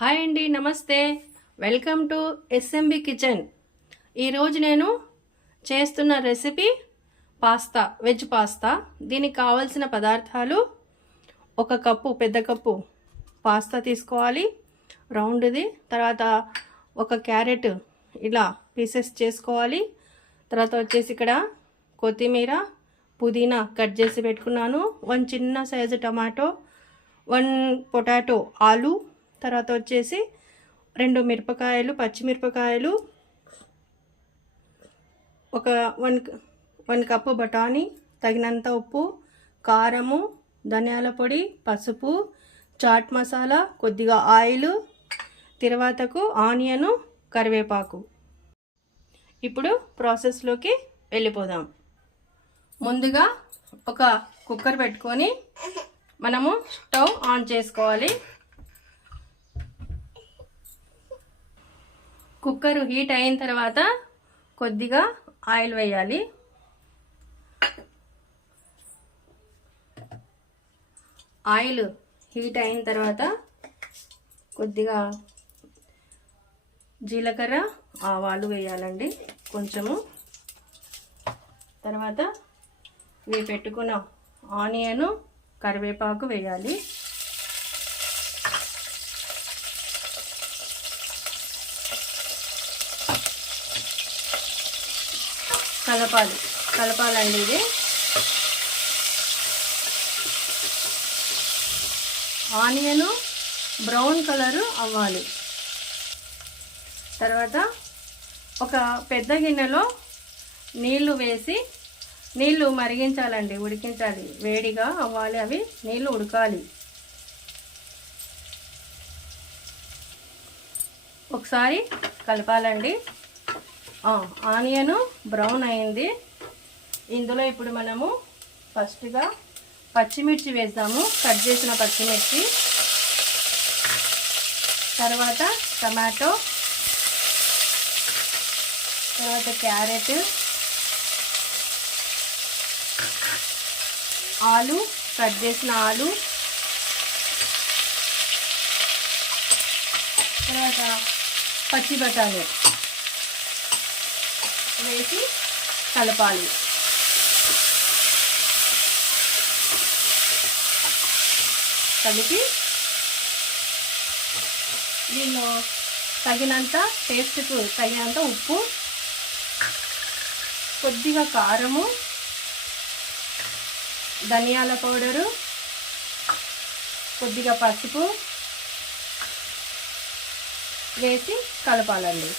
Hi అండి, నమస్తే. Welcome to SMB kitchen. ఈరోజు నేను చేస్తున్న రెసిపీ పాస్తా, వెజ్ పాస్తా. దీనికి కావాల్సిన పదార్థాలు: ఒక కప్పు, పెద్ద కప్పు పాస్తా తీసుకోవాలి, రౌండ్ది. తర్వాత ఒక క్యారెట్ ఇలా పీసెస్ చేసుకోవాలి. తర్వాత వచ్చేసి ఇక్కడ కొత్తిమీర, పుదీనా కట్ చేసి పెట్టుకున్నాను. 1 చిన్న సైజు టమాటో, 1 పొటాటో, ఆలు. తర్వాత వచ్చేసి 2 మిరపకాయలు, పచ్చిమిరపకాయలు, ఒక 1 కప్పు బఠానీ, తగినంత ఉప్పు, కారము, ధనియాల పొడి, పసుపు, చాట్ మసాలా, కొద్దిగా ఆయిల్, తర్వాతకు ఆనియను, కరివేపాకు. ఇప్పుడు ప్రాసెస్లోకి వెళ్ళిపోదాం. ముందుగా ఒక కుక్కర్ పెట్టుకొని మనము స్టవ్ ఆన్ చేసుకోవాలి. కుక్కర్ హీట్ అయిన తర్వాత కొద్దిగా ఆయిల్ వేయాలి. ఆయిల్ హీట్ అయిన తర్వాత కొద్దిగా జీలకర్ర, ఆవాలు వేయాలండి కొంచెము. తర్వాత ఇవి పెట్టుకున్న ఆనియను, కరివేపాకు వేయాలి. కలపాలండి ఇది. ఆనియను బ్రౌన్ కలరు అవ్వాలి. తర్వాత ఒక పెద్ద గిన్నెలో నీళ్లు వేసి, నీళ్లు మరిగించాలండి, ఉడికించాలి. వేడిగా అవ్వాలి, అవి నీళ్లు ఉడకాలి. ఒకసారి కలపాలండి. ఆనియను బ్రౌన్ అయింది. ఇందులో ఇప్పుడు మనము ఫస్ట్గా పచ్చిమిర్చి వేద్దాము, కట్ చేసిన పచ్చిమిర్చి. తర్వాత టమాటో, తర్వాత క్యారెట్, ఆలు, కట్ చేసిన ఆలు, తర్వాత పచ్చి బఠానీ వేసి కలపాలి. కలిపి దీనిలో తగినంత, టేస్ట్కు తగినంత ఉప్పు, కొద్దిగా కారము, ధనియాల పౌడరు, కొద్దిగా పసుపు వేసి కలపాలండి.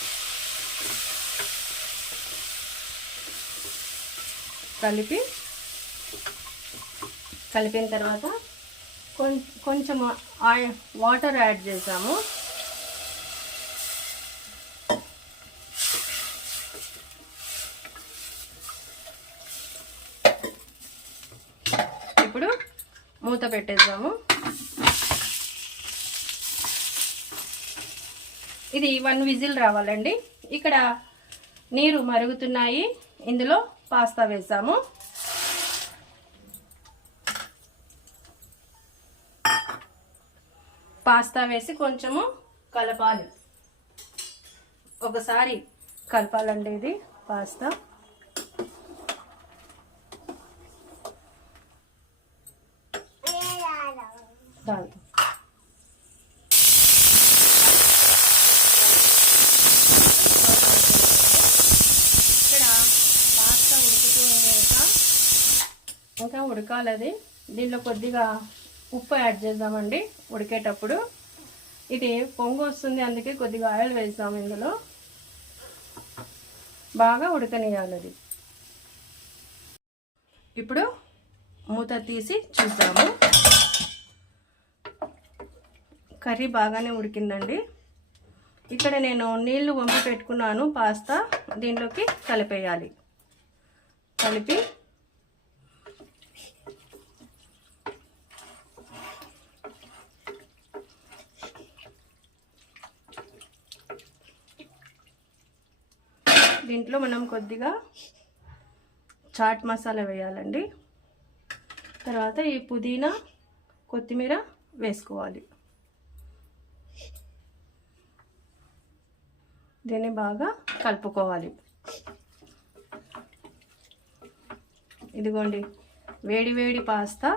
కలిపిన తర్వాత కొంచెం వాటర్ యాడ్ చేసాము. ఇప్పుడు మూత పెట్టేద్దాము. ఇది 1 విజిల్ రావాలండి. ఇక్కడ నీరు మరుగుతున్నాయి, ఇందులో పాస్తా వేసాము. పాస్తా వేసి కొంచెము కలపాలి. ఒకసారి కలపాలండి ఇది పాస్తా. చాలు. ఇంకా ఉడకాలి అది. దీనిలో కొద్దిగా ఉప్పు యాడ్ చేద్దామండి ఉడికేటప్పుడు. ఇది పొంగు వస్తుంది, అందుకే కొద్దిగా ఆయిల్ వేస్తాము. ఇందులో బాగా ఉడకనియాలి అది. ఇప్పుడు మూత తీసి చూద్దాము. కర్రీ బాగానే ఉడికిందండి. ఇక్కడ నేను నీళ్లు వంపి పెట్టుకున్నాను పాస్తా, దీనిలోకి కలిపేయాలి. కలిపి దీంట్లో మనం కొద్దిగా చాట్ మసాలా వేయాలండి. తర్వాత ఈ పుదీనా, కొత్తిమీర వేసుకోవాలి. దీన్ని బాగా కలుపుకోవాలి. ఇదిగోండి, వేడి వేడి పాస్తా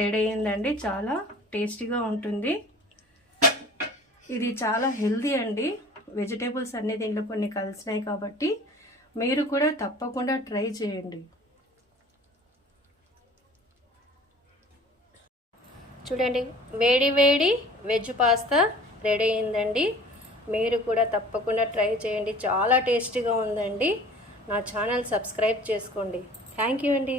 రెడీ అయిందండి. చాలా టేస్టీగా ఉంటుంది. ఇది చాలా హెల్దీ అండి. వెజిటేబుల్స్ అన్నీ దీంట్లో కొన్ని కలిసినాయి కాబట్టి మీరు కూడా తప్పకుండా ట్రై చేయండి. చూడండి, వేడి వేడి వెజ్ పాస్తా రెడీ అయిందండి. మీరు కూడా తప్పకుండా ట్రై చేయండి. చాలా టేస్టీగా ఉందండి. నా ఛానల్ సబ్స్క్రైబ్ చేసుకోండి. థ్యాంక్ యూ అండి.